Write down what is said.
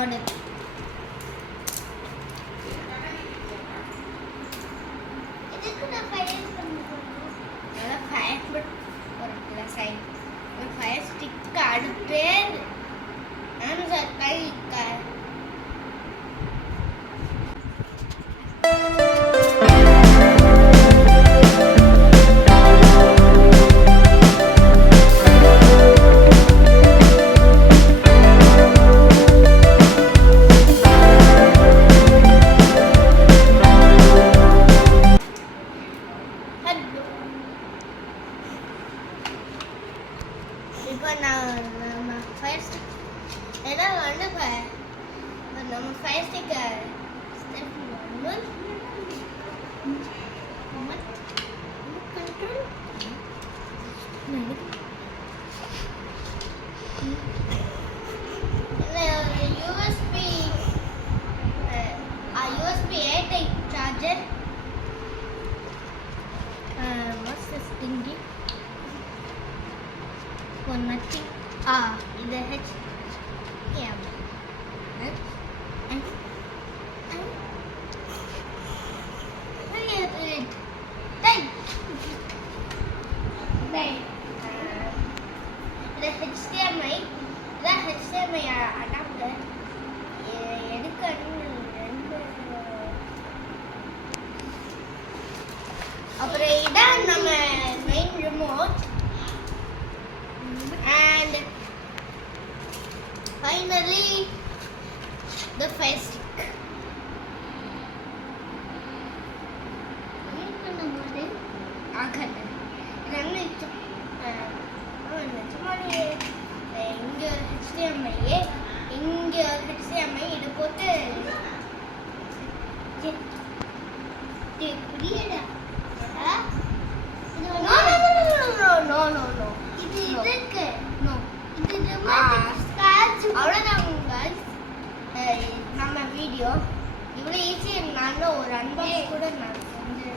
Model. இதுக்கு நான் fire பண்ணுவேன். அதான் ஃபயர் பட் ஒரு ப்ளஸ் ஐ ஒரு ஃபயர் ஸ்டிக் அடுத்து ஆன்சர் கைக்க இப்போ நம்ம ஃபயர் ஸ்டிக் ஏன்னா வந்து நம்ம ஃபயர் ஸ்டிக்கை ஸ்டெப் பண்ணுவோம். Control USB A type charger. What's this thingy? For nothing. In the H. Yeah. And where is it? Then. The HDMI. The HDMI adapter. அப்புறம் இதான் நம்ம main remote. And finally the fire stick. பண்ணும்போது ஆகல இதெல்லாம் இங்கே ஒரு HDMI இங்கே ஒரு HDMI இதை போட்டு புரியடா. இது இதுக்கு அவ்வளோதான் நம்ம வீடியோ இவ்வளோ ஈஸியாக நானும் ஒரு அன்பாக்ஸ் கூட நான் செஞ்சு